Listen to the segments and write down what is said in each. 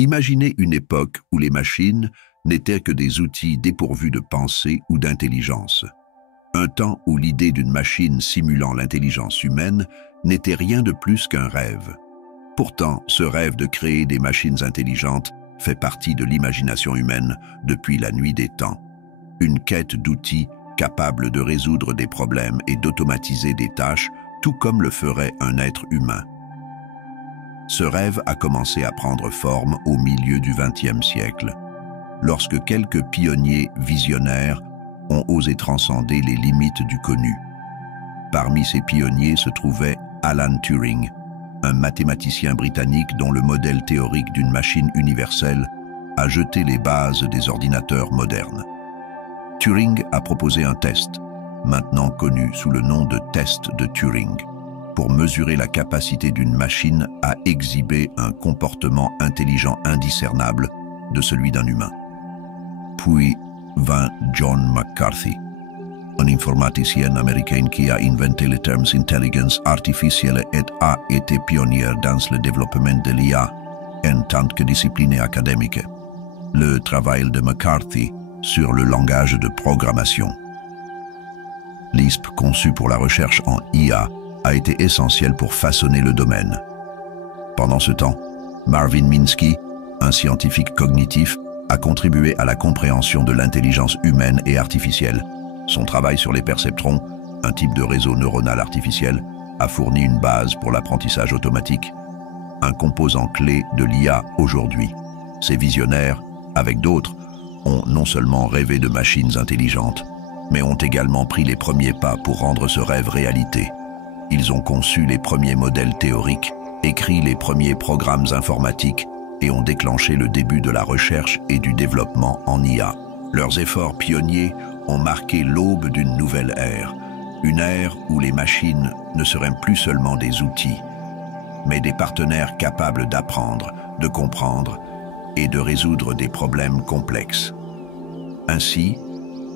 Imaginez une époque où les machines n'étaient que des outils dépourvus de pensée ou d'intelligence. Un temps où l'idée d'une machine simulant l'intelligence humaine n'était rien de plus qu'un rêve. Pourtant, ce rêve de créer des machines intelligentes fait partie de l'imagination humaine depuis la nuit des temps. Une quête d'outils capables de résoudre des problèmes et d'automatiser des tâches, tout comme le ferait un être humain. Ce rêve a commencé à prendre forme au milieu du XXe siècle, lorsque quelques pionniers visionnaires ont osé transcender les limites du connu. Parmi ces pionniers se trouvait Alan Turing, un mathématicien britannique dont le modèle théorique d'une machine universelle a jeté les bases des ordinateurs modernes. Turing a proposé un test, maintenant connu sous le nom de test de Turing, pour mesurer la capacité d'une machine à exhiber un comportement intelligent indiscernable de celui d'un humain. Puis vint John McCarthy, un informaticien américain qui a inventé les termes intelligence artificielle et a été pionnier dans le développement de l'IA en tant que discipline académique. Le travail de McCarthy sur le langage de programmation. Lisp, conçu pour la recherche en IA, a été essentiel pour façonner le domaine. Pendant ce temps, Marvin Minsky, un scientifique cognitif, a contribué à la compréhension de l'intelligence humaine et artificielle. Son travail sur les perceptrons, un type de réseau neuronal artificiel, a fourni une base pour l'apprentissage automatique, un composant clé de l'IA aujourd'hui. Ces visionnaires, avec d'autres, ont non seulement rêvé de machines intelligentes, mais ont également pris les premiers pas pour rendre ce rêve réalité. Ils ont conçu les premiers modèles théoriques, écrit les premiers programmes informatiques et ont déclenché le début de la recherche et du développement en IA. Leurs efforts pionniers ont marqué l'aube d'une nouvelle ère, une ère où les machines ne seraient plus seulement des outils, mais des partenaires capables d'apprendre, de comprendre et de résoudre des problèmes complexes. Ainsi,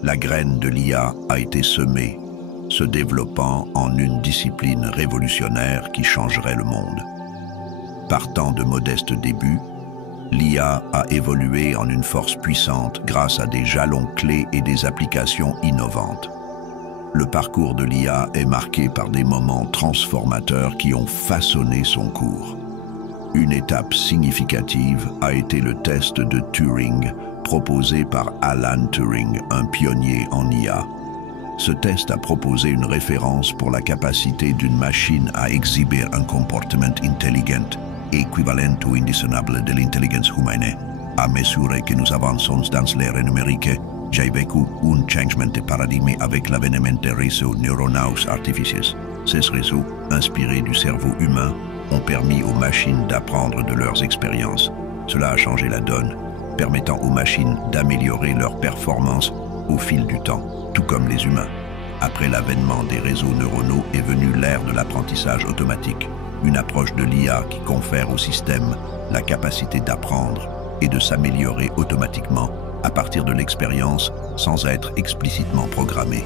la graine de l'IA a été semée, se développant en une discipline révolutionnaire qui changerait le monde. Partant de modestes débuts, l'IA a évolué en une force puissante grâce à des jalons clés et des applications innovantes. Le parcours de l'IA est marqué par des moments transformateurs qui ont façonné son cours. Une étape significative a été le test de Turing, proposé par Alan Turing, un pionnier en IA. Ce test a proposé une référence pour la capacité d'une machine à exhiber un comportement intelligent équivalent ou indiscernable de l'intelligence humaine. À mesure que nous avançons dans l'ère numérique, j'ai vécu un changement de paradigme avec l'avènement des réseaux neuronaux artificiels. Ces réseaux, inspirés du cerveau humain, ont permis aux machines d'apprendre de leurs expériences. Cela a changé la donne, permettant aux machines d'améliorer leurs performances au fil du temps, tout comme les humains. Après l'avènement des réseaux neuronaux est venue l'ère de l'apprentissage automatique, une approche de l'IA qui confère au système la capacité d'apprendre et de s'améliorer automatiquement à partir de l'expérience sans être explicitement programmé.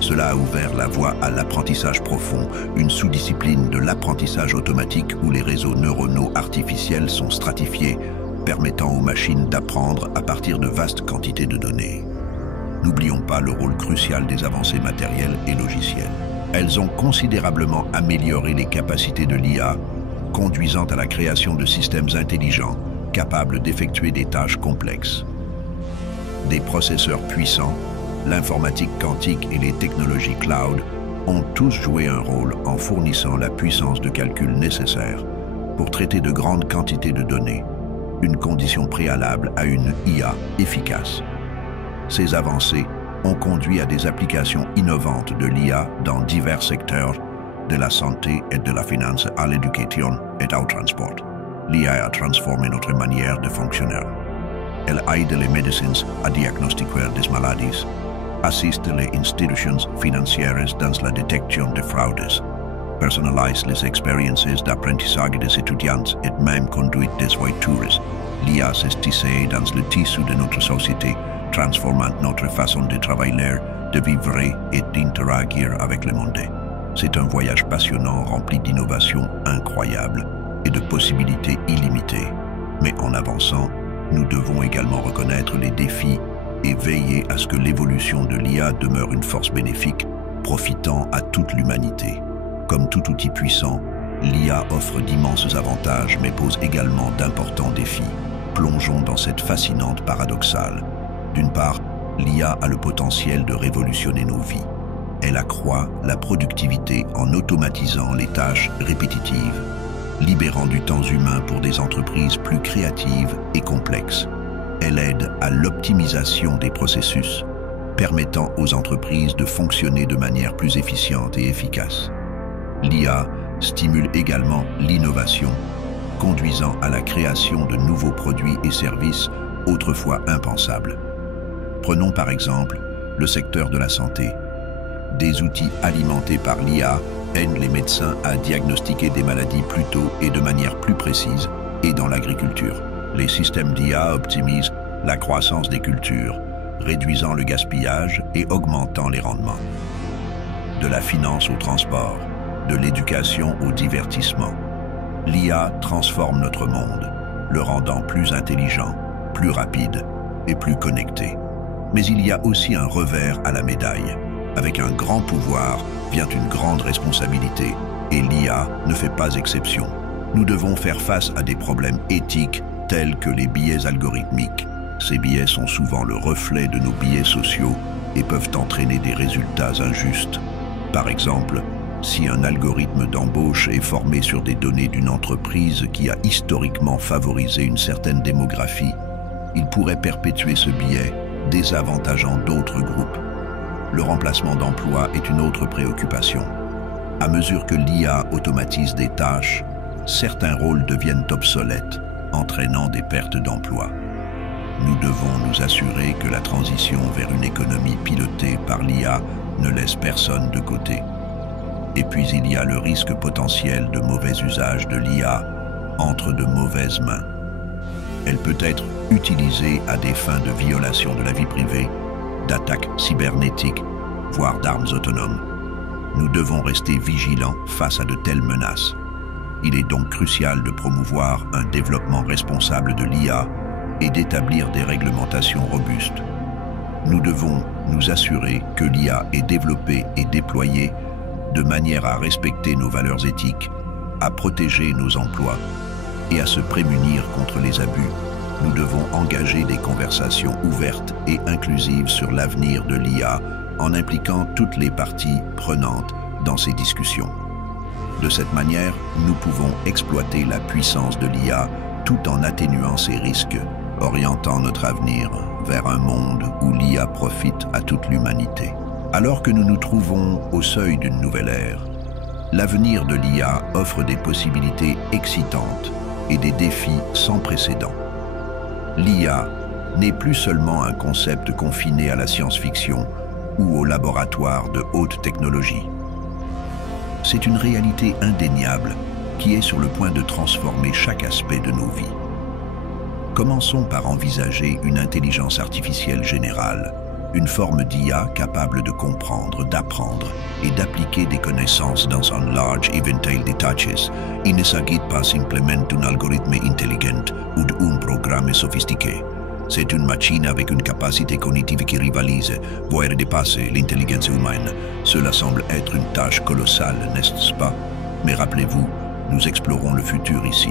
Cela a ouvert la voie à l'apprentissage profond, une sous-discipline de l'apprentissage automatique où les réseaux neuronaux artificiels sont stratifiés, permettant aux machines d'apprendre à partir de vastes quantités de données. N'oublions pas le rôle crucial des avancées matérielles et logicielles. Elles ont considérablement amélioré les capacités de l'IA, conduisant à la création de systèmes intelligents, capables d'effectuer des tâches complexes. Des processeurs puissants, l'informatique quantique et les technologies cloud ont tous joué un rôle en fournissant la puissance de calcul nécessaire pour traiter de grandes quantités de données, une condition préalable à une IA efficace. Ces avancées ont conduit à des applications innovantes de l'IA dans divers secteurs, de la santé et de la finance à l'éducation et au transport. L'IA a transformé notre manière de fonctionner. Elle aide les médecins à diagnostiquer des maladies, assiste les institutions financières dans la détection de fraudes, personnalise les expériences d'apprentissage des étudiants et même conduit des voitures. L'IA s'est tissée dans le tissu de notre société, transformant notre façon de travailler, de vivre et d'interagir avec le monde. C'est un voyage passionnant rempli d'innovations incroyables et de possibilités illimitées. Mais en avançant, nous devons également reconnaître les défis et veiller à ce que l'évolution de l'IA demeure une force bénéfique, profitant à toute l'humanité. Comme tout outil puissant, l'IA offre d'immenses avantages mais pose également d'importants défis. Plongeons dans cette fascinante paradoxale. D'une part, l'IA a le potentiel de révolutionner nos vies. Elle accroît la productivité en automatisant les tâches répétitives, libérant du temps humain pour des entreprises plus créatives et complexes. Elle aide à l'optimisation des processus, permettant aux entreprises de fonctionner de manière plus efficiente et efficace. L'IA stimule également l'innovation, conduisant à la création de nouveaux produits et services autrefois impensables. Prenons par exemple le secteur de la santé. Des outils alimentés par l'IA aident les médecins à diagnostiquer des maladies plus tôt et de manière plus précise, et dans l'agriculture. Les systèmes d'IA optimisent la croissance des cultures, réduisant le gaspillage et augmentant les rendements. De la finance au transport, de l'éducation au divertissement, l'IA transforme notre monde, le rendant plus intelligent, plus rapide et plus connecté. Mais il y a aussi un revers à la médaille. Avec un grand pouvoir vient une grande responsabilité, et l'IA ne fait pas exception. Nous devons faire face à des problèmes éthiques tels que les biais algorithmiques. Ces biais sont souvent le reflet de nos biais sociaux et peuvent entraîner des résultats injustes. Par exemple, si un algorithme d'embauche est formé sur des données d'une entreprise qui a historiquement favorisé une certaine démographie, il pourrait perpétuer ce biais, désavantageant d'autres groupes. Le remplacement d'emplois est une autre préoccupation. À mesure que l'IA automatise des tâches, certains rôles deviennent obsolètes, entraînant des pertes d'emplois. Nous devons nous assurer que la transition vers une économie pilotée par l'IA ne laisse personne de côté. Et puis il y a le risque potentiel de mauvais usage de l'IA entre de mauvaises mains. Elle peut être utilisée à des fins de violation de la vie privée, d'attaques cybernétiques, voire d'armes autonomes. Nous devons rester vigilants face à de telles menaces. Il est donc crucial de promouvoir un développement responsable de l'IA et d'établir des réglementations robustes. Nous devons nous assurer que l'IA est développée et déployée de manière à respecter nos valeurs éthiques, à protéger nos emplois et à se prémunir contre les abus. Nous devons engager des conversations ouvertes et inclusives sur l'avenir de l'IA en impliquant toutes les parties prenantes dans ces discussions. De cette manière, nous pouvons exploiter la puissance de l'IA tout en atténuant ses risques, orientant notre avenir vers un monde où l'IA profite à toute l'humanité. Alors que nous nous trouvons au seuil d'une nouvelle ère, l'avenir de l'IA offre des possibilités excitantes et des défis sans précédent. L'IA n'est plus seulement un concept confiné à la science-fiction ou au laboratoire de haute technologie. C'est une réalité indéniable qui est sur le point de transformer chaque aspect de nos vies. Commençons par envisager une intelligence artificielle générale, une forme d'IA capable de comprendre, d'apprendre et d'appliquer des connaissances dans un large éventail de tâches. Il ne s'agit pas simplement d'un algorithme intelligent ou d'un programme sophistiqué. C'est une machine avec une capacité cognitive qui rivalise, voire dépasse l'intelligence humaine. Cela semble être une tâche colossale, n'est-ce pas? Mais rappelez-vous, nous explorons le futur ici.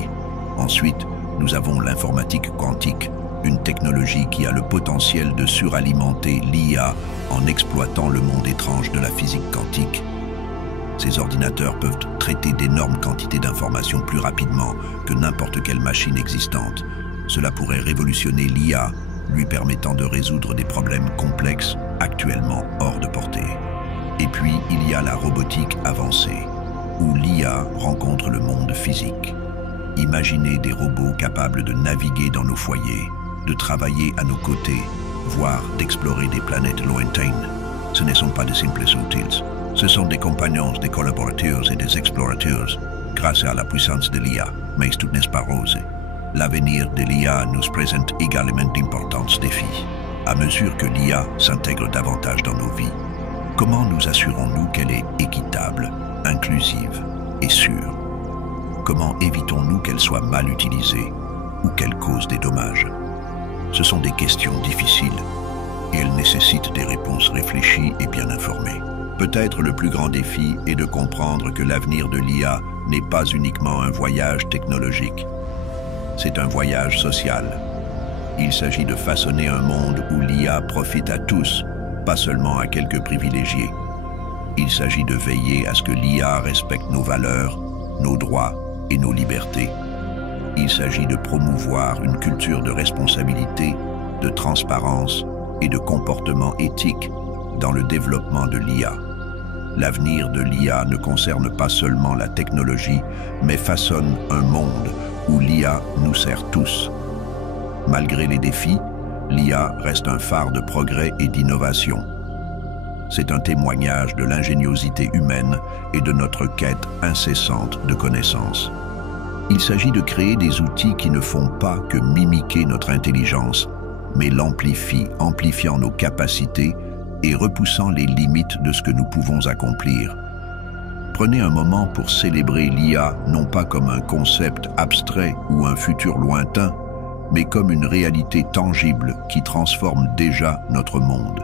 Ensuite, nous avons l'informatique quantique, une technologie qui a le potentiel de suralimenter l'IA en exploitant le monde étrange de la physique quantique. Ces ordinateurs peuvent traiter d'énormes quantités d'informations plus rapidement que n'importe quelle machine existante. Cela pourrait révolutionner l'IA, lui permettant de résoudre des problèmes complexes actuellement hors de portée. Et puis, il y a la robotique avancée, où l'IA rencontre le monde physique. Imaginez des robots capables de naviguer dans nos foyers, de travailler à nos côtés, voire d'explorer des planètes lointaines. Ce ne sont pas de simples outils. Ce sont des compagnons, des collaborateurs et des explorateurs, grâce à la puissance de l'IA. Mais tout n'est pas rose. L'avenir de l'IA nous présente également d'importants défis. À mesure que l'IA s'intègre davantage dans nos vies, comment nous assurons-nous qu'elle est équitable, inclusive et sûre? Comment évitons-nous qu'elle soit mal utilisée? ou qu'elle cause des dommages? Ce sont des questions difficiles et elles nécessitent des réponses réfléchies et bien informées. Peut-être le plus grand défi est de comprendre que l'avenir de l'IA n'est pas uniquement un voyage technologique. C'est un voyage social. Il s'agit de façonner un monde où l'IA profite à tous, pas seulement à quelques privilégiés. Il s'agit de veiller à ce que l'IA respecte nos valeurs, nos droits et nos libertés. Il s'agit de promouvoir une culture de responsabilité, de transparence et de comportement éthique dans le développement de l'IA. L'avenir de l'IA ne concerne pas seulement la technologie, mais façonne un monde où l'IA nous sert tous. Malgré les défis, l'IA reste un phare de progrès et d'innovation. C'est un témoignage de l'ingéniosité humaine et de notre quête incessante de connaissances. Il s'agit de créer des outils qui ne font pas que mimiquer notre intelligence, mais l'amplifient, amplifiant nos capacités et repoussant les limites de ce que nous pouvons accomplir. Prenez un moment pour célébrer l'IA non pas comme un concept abstrait ou un futur lointain, mais comme une réalité tangible qui transforme déjà notre monde.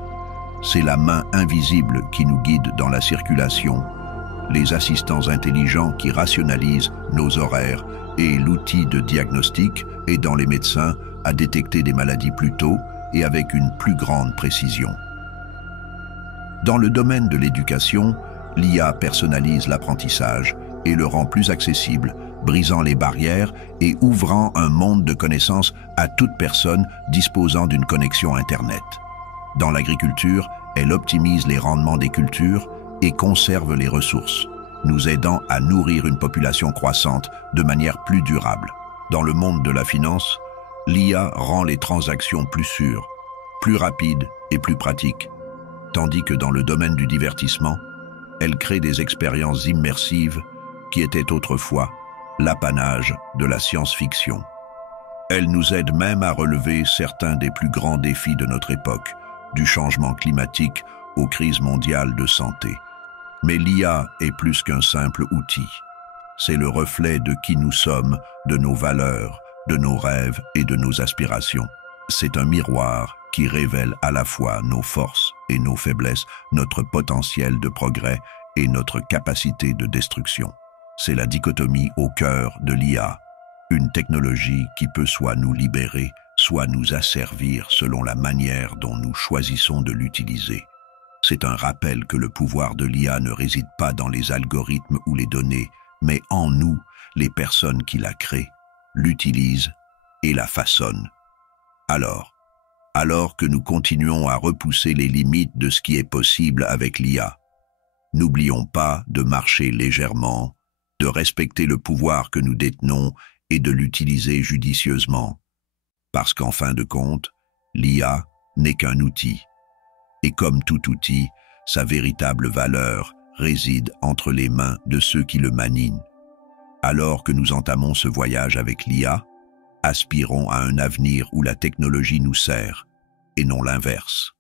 C'est la main invisible qui nous guide dans la circulation, les assistants intelligents qui rationalisent nos horaires et l'outil de diagnostic aidant les médecins à détecter des maladies plus tôt et avec une plus grande précision. Dans le domaine de l'éducation, l'IA personnalise l'apprentissage et le rend plus accessible, brisant les barrières et ouvrant un monde de connaissances à toute personne disposant d'une connexion Internet. Dans l'agriculture, elle optimise les rendements des cultures et conserve les ressources, nous aidant à nourrir une population croissante de manière plus durable. Dans le monde de la finance, l'IA rend les transactions plus sûres, plus rapides et plus pratiques, tandis que dans le domaine du divertissement, elle crée des expériences immersives qui étaient autrefois l'apanage de la science-fiction. Elle nous aide même à relever certains des plus grands défis de notre époque, du changement climatique aux crises mondiales de santé. Mais l'IA est plus qu'un simple outil. C'est le reflet de qui nous sommes, de nos valeurs, de nos rêves et de nos aspirations. C'est un miroir qui révèle à la fois nos forces et nos faiblesses, notre potentiel de progrès et notre capacité de destruction. C'est la dichotomie au cœur de l'IA, une technologie qui peut soit nous libérer, soit nous asservir selon la manière dont nous choisissons de l'utiliser. C'est un rappel que le pouvoir de l'IA ne réside pas dans les algorithmes ou les données, mais en nous, les personnes qui la créent, l'utilisent et la façonnent. Alors que nous continuons à repousser les limites de ce qui est possible avec l'IA, n'oublions pas de marcher légèrement, de respecter le pouvoir que nous détenons et de l'utiliser judicieusement. Parce qu'en fin de compte, l'IA n'est qu'un outil. Et comme tout outil, sa véritable valeur réside entre les mains de ceux qui le manient. Alors que nous entamons ce voyage avec l'IA, aspirons à un avenir où la technologie nous sert, et non l'inverse.